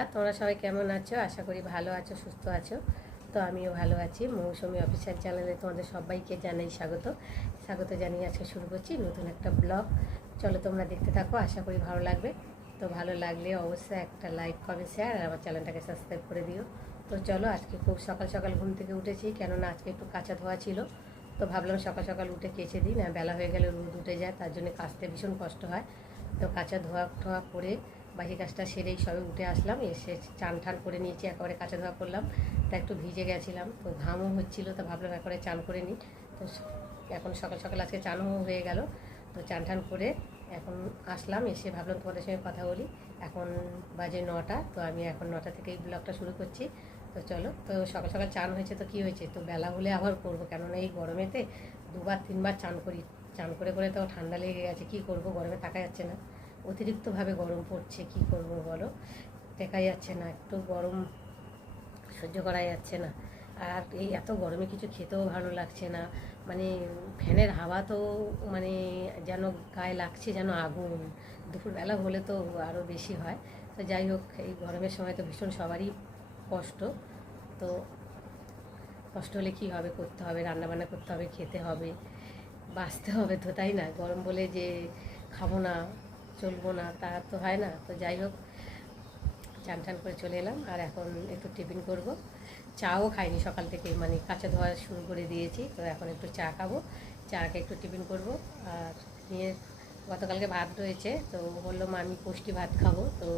বন্ধুরা, তোমরা সবাই কেমন আছো? আশা করি ভালো আছো, সুস্থ আছো। তো আমিও ভালো আছি। মৌসুমি অফিসিয়াল চ্যানেলে তোমাদের সবাইকে জানাই স্বাগত জানিয়ে আজকে শুরু করছি নতুন একটা ব্লগ। চলো তোমরা দেখতে থাকো, আশা করি ভালো লাগবে। তো ভালো লাগলে অবশ্যই একটা লাইক, কমেন্ট, শেয়ার আর আমার চ্যানেলটাকে সাবস্ক্রাইব করে দিও। তো চলো, আজকে খুব সকাল সকাল ঘুম থেকে উঠেছি, কেননা আজকে একটু কাঁচা ধোয়া ছিল। তো ভাবলাম সকাল সকাল উঠে কেচে দিই, না বেলা হয়ে গেলে রোদ উঠে যায়, তার জন্য কাচতে ভীষণ কষ্ট হয়। তো কাঁচা ধোয়া ঠোয়া করে বাকি কাজটা সেরেই সবে উঠে আসলাম, এসে চান ঠান করে নিয়েছি, একেবারে কাঁচা ধোয়া করলাম। তা একটু ভিজে গেছিলাম, তো ঘামও হচ্ছিলো, তো ভাবলাম একবারে চান করে নিই। তো এখন সকাল সকাল আজকে চানও হয়ে গেল। তো চান ঠান করে এখন আসলাম, এসে ভাবলাম তোমাদের সঙ্গে কথা বলি। এখন বাজে 9টা, তো আমি এখন 9টা থেকেই ব্লগটা শুরু করছি। তো চলো, তো সকাল সকাল চান হয়েছে, তো কী হয়েছে, তো বেলা হলে আবার করবো, কেননা এই গরমেতে 2-3 বার চান করি। চান করে করে তো ঠান্ডা লেগে গেছে, কী করবো, গরমে থাকা যাচ্ছে না। অতিরিক্তভাবে গরম পড়ছে, কি করব বলো, দেখা যাচ্ছে না, একটু গরম সহ্য করা যাচ্ছে না। আর এই এত গরমে কিছু খেতেও ভালো লাগছে না, মানে ফ্যানের হাওয়া তো মানে যেন গায়ে লাগছে যেন আগুন। দুপুরবেলা হলে তো আরও বেশি হয়। তো যাই হোক, এই গরমের সময় তো ভীষণ সবারই কষ্ট। তো কষ্ট হলে কী হবে, করতে হবে, রান্নাবান্না করতে হবে, খেতে হবে, বাঁচতে হবে, তো তাই না? গরম বলে যে খাবো না, চলবো না, তা তো হয় না। তো যাই হোক, চান টান করে চলে এলাম, আর এখন একটু টিফিন করব। চাও খাইনি সকাল থেকে, মানে কাঁচা ধোয়া শুরু করে দিয়েছি, তো এখন একটু চা খাবো, চাকে একটু টিফিন করব। আর নিয়ে গতকালকে ভাত রয়েছে, তো বললো মা আমি পুষ্টি ভাত খাবো, তো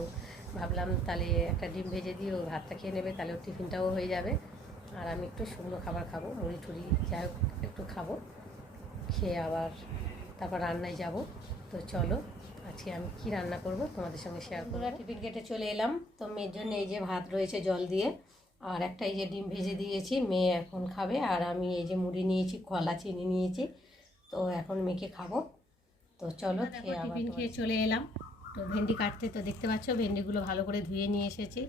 ভাবলাম তাহলে একটা ডিম ভেজে দিয়ে ও ভাতটা খেয়ে নেবে, তাহলে ওর টিফিনটাও হয়ে যাবে। আর আমি একটু শুকনো খাবার খাবো, মুড়ি টুড়ি যাই হোক একটু খাবো, খেয়ে আবার তারপর রান্নায় যাব। তো চলো, আজকে আমি কি রান্না করব তোমাদের সঙ্গে শেয়ার করব। টিফিন কেটে চলে এলাম, তো মেয়ের জন্য এই যে ভাত রয়েছে জল দিয়ে, আর একটা এই যে ডিম ভেজে দিয়েছি, মেয়ে এখন খাবে। আর আমি এই যে মুড়ি নিয়েছি, কলা চিনি নিয়েছি, তো এখন মেয়েকে খাবো। তো চলো, খেয়ে আবার টিফিন খেয়ে চলে এলাম। তো ভেন্ডি কাটতে, তো দেখতে পাচ্ছ ভেন্ডিগুলো ভালো করে ধুয়ে নিয়ে এসেছি।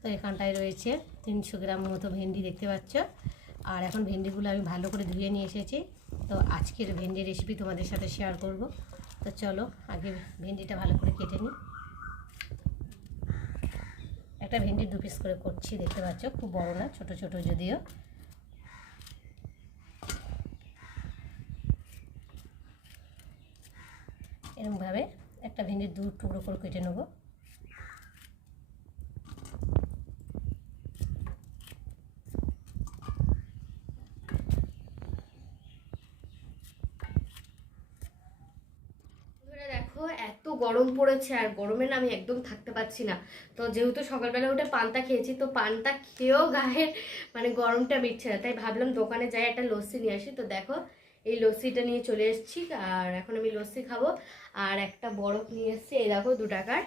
তো এখানটায় রয়েছে 300 গ্রাম মতো ভেন্ডি, দেখতে পাচ্ছ। আর এখন ভেন্ডিগুলো আমি ভালো করে ধুয়ে নিয়ে এসেছি। তো আজকের ভেন্ডি রেসিপি তোমাদের সাথে শেয়ার করব। তো চলো, আগে ভেন্ডিটা ভালো করে কেটে নিই। একটা ভেন্ডি 2 পিস করে করছি, দেখতে পাচ্ছ, খুব বড় না, ছোট ছোট যদিও। এরকমভাবে একটা ভেন্ডির 2 টুকরো করে কেটে নেবো। দেখো এত গরম পড়েছে, আর গরমে না আমি একদম থাকতে পারছি না। তো যেহেতু সকালবেলা উঠে পান্তা খেয়েছি, তো পান্তা খেয়েও গায়ের মানে গরমটা মিটছে না, তাই ভাবলাম দোকানে যাই একটা লস্যি নিয়ে আসি। তো দেখো এই লস্যিটা নিয়ে চলে এসেছি, আর এখন আমি লস্যি খাবো। আর একটা বরফ নিয়ে এসেছি, এই দেখো 2 টাকার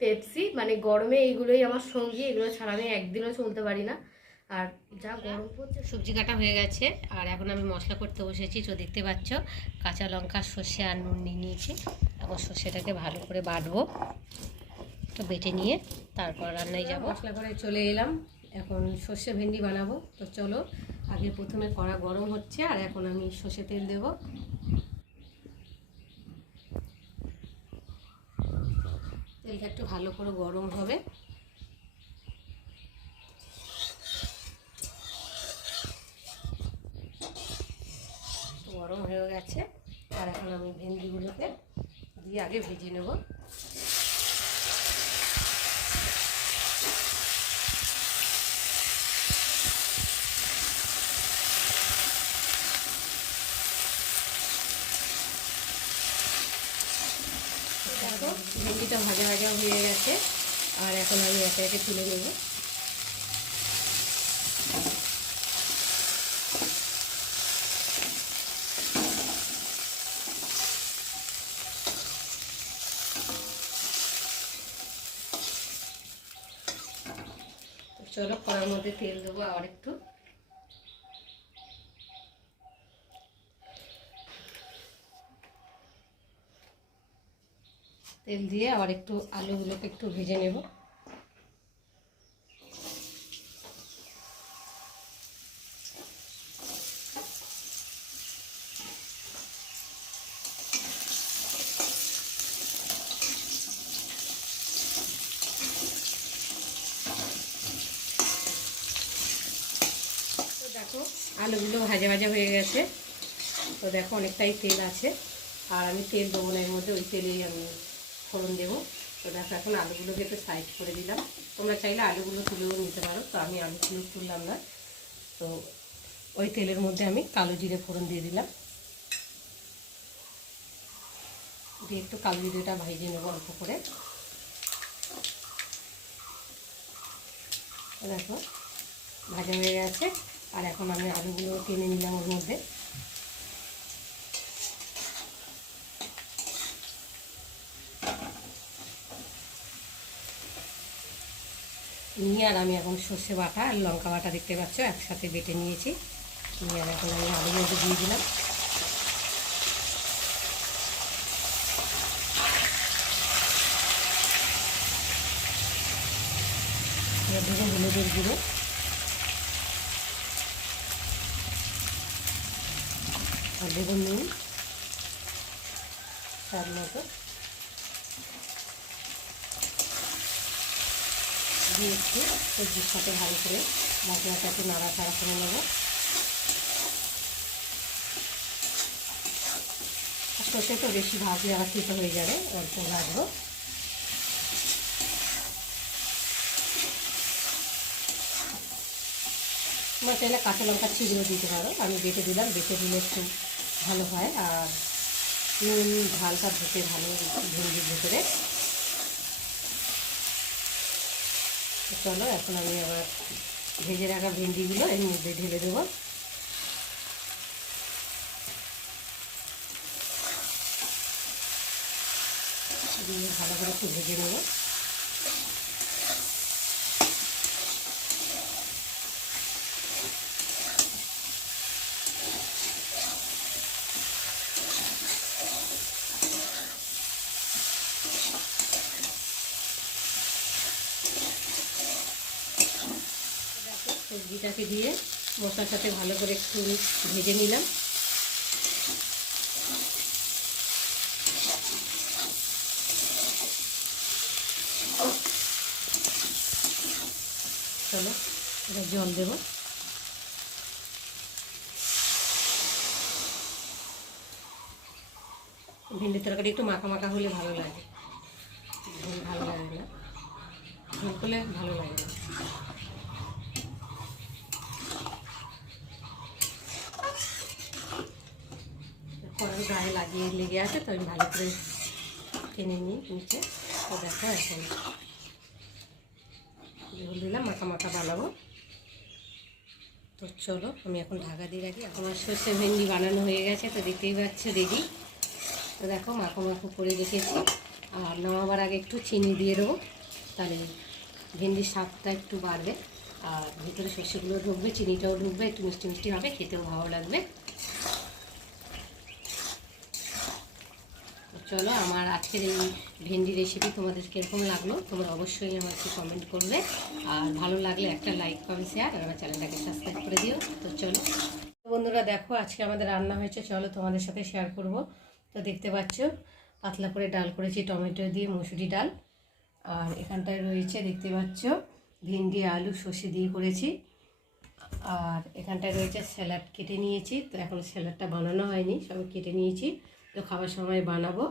পেপসি। মানে গরমে এইগুলোই আমার সঙ্গী, এগুলো ছাড়া আমি একদিনও চলতে পারি না। আর যা গরম পড়ছে। সবজি কাটা হয়ে গেছে, আর এখন আমি মশলা করতে বসেছি। তো দেখতে পাচ্ছ কাঁচা লঙ্কা, সর্ষে আর নুন নিয়ে নিয়েছি। এখন সর্ষেটাকে ভালো করে বাটবো, তো বেটে নিয়ে তারপর রান্নায় যাব। মশলা করে চলে এলাম, এখন সর্ষে ভেন্ডি বানাবো। তো চলো, আগে প্রথমে কড়া গরম হচ্ছে, আর এখন আমি সর্ষে তেল দেব। তেলটা একটু ভালো করে গরম হবে। গরম হয়ে গেছে, আর এখন আমি ভেন্ডিগুলোকে দিয়ে আগে ভেজে নেব। দেখো ভেন্ডিটা ভাজা ভাজা হয়ে গেছে, আর এখন আমি একে একে তুলে নেব। চলো, কড়ার মধ্যে তেল দেবো আর একটু। তেল দিয়ে আবার একটু আলুগুলোকে একটু ভেজে নেব। দেখো আলুগুলো ভাজা ভাজা হয়ে গেছে। তো দেখো অনেকটাই তেল আছে, আর আমি তেল দেবো না এর মধ্যে, ওই তেলেই আমি ফোড়ন দেবো। তো দেখো এখন আলুগুলোকে একটু সাইড করে দিলাম। তোমরা চাইলে আলুগুলো তুলেও নিতে পারো, তো আমি আলুগুলো তুললাম না। তো ওই তেলের মধ্যে আমি কালো জিরে ফোড়ন দিয়ে দিলাম, দিয়ে একটু কালো জিরেটা ভেজে নেবো অল্প করে। দেখো ভাজা হয়ে গেছে, আর এখন আমি আলুগুলো টেনে নিলাম ওর মধ্যে। নিয়ে আর আমি এখন সর্ষে বাটা আর লঙ্কা বাটা দেখতে পাচ্ছ একসাথে বেটে নিয়েছি। নিয়ে আর এখন আমি আলুর মধ্যে দিয়ে দিলাম। এবার দেবো হলুদের গুঁড়ো, আর দেবো নুন স্বাদ মতো, দিয়ে একটু সবজির সাথে ভালো করে মশলাটা একটু নাড়াচাড়া করে নেবো। সর্ষে তো বেশি ভাজলে আবার তিতো হয়ে যাবে, অল্প ভাজবো। তোমরা চাইলে কাঁচা লঙ্কা ছিঁড়েও দিতে পারো, আমি বেটে দিলাম, বেটে দিলে একটু ভালো হয়, আর নুন ঝালটা ঢুকে ভালো ভেন্ডির ভেতরে। চলো এখন আমি আবার ভেজে রাখা ভেন্ডিগুলো এর মধ্যে ঢেলে দেবো। দিয়ে ভালো করে একটু ভেজে নেবো। সবজিটাকে দিয়ে মশলার সাথে ভালো করে একটু ভেজে নিলাম। চলো এবার জল দেবো। ভেন্ডির তরকারি একটু মাখা মাখা হলে ভালো লাগে, ঝোল ভালো লাগে না, ঝোল করলে ভালো লাগে না। কড়াই গায়ে লেগে আছে, তো আমি ভালো করে টেনে নিই নিচে। তো দেখো এখন ঝোল দিলাম, মাখা মাখা বানাবো। তো চলো আমি এখন ঢাকা দিয়ে রাখি। আমার সর্ষে ভেন্ডি বানানো হয়ে গেছে, তো দেখতেই পাচ্ছ রেডি। তো দেখো মাখো মাখো করে রেখেছি, আর নামাবার আগে একটু চিনি দিয়ে দেবো, তাহলে ভেন্ডির স্বাদটা একটু বাড়বে, আর ভিতরে সর্ষেগুলো ঢুকবে, চিনিটাও ঢুকবে, একটু মিষ্টি মিষ্টি হবে, খেতেও ভালো লাগবে। চলো আমার আজকের এই ভেন্ডি রেসিপি তোমাদের কীরকম লাগলো তোমরা অবশ্যই আমাকে কমেন্ট করবে, আর ভালো লাগলে একটা লাইক কমেন্ট শেয়ার, আর আমার চ্যানেলটাকে সাবস্ক্রাইব করে দিও। তো চলো বন্ধুরা দেখো আজকে আমাদের রান্না হয়েছে, চলো তোমাদের সাথে শেয়ার করব। তো দেখতে পাচ্ছ পাতলা করে ডাল করেছি টমেটো দিয়ে, মসুরি ডাল, আর এখানটায় রয়েছে দেখতে পাচ্ছ ভেন্ডি আলু সর্ষে দিয়ে করেছি, আর এখানটায় রয়েছে স্যালাড কেটে নিয়েছি। তো এখন স্যালাডটা বানানো হয়নি, সব কেটে নিয়েছি, তো খাবার সময় বানাবো।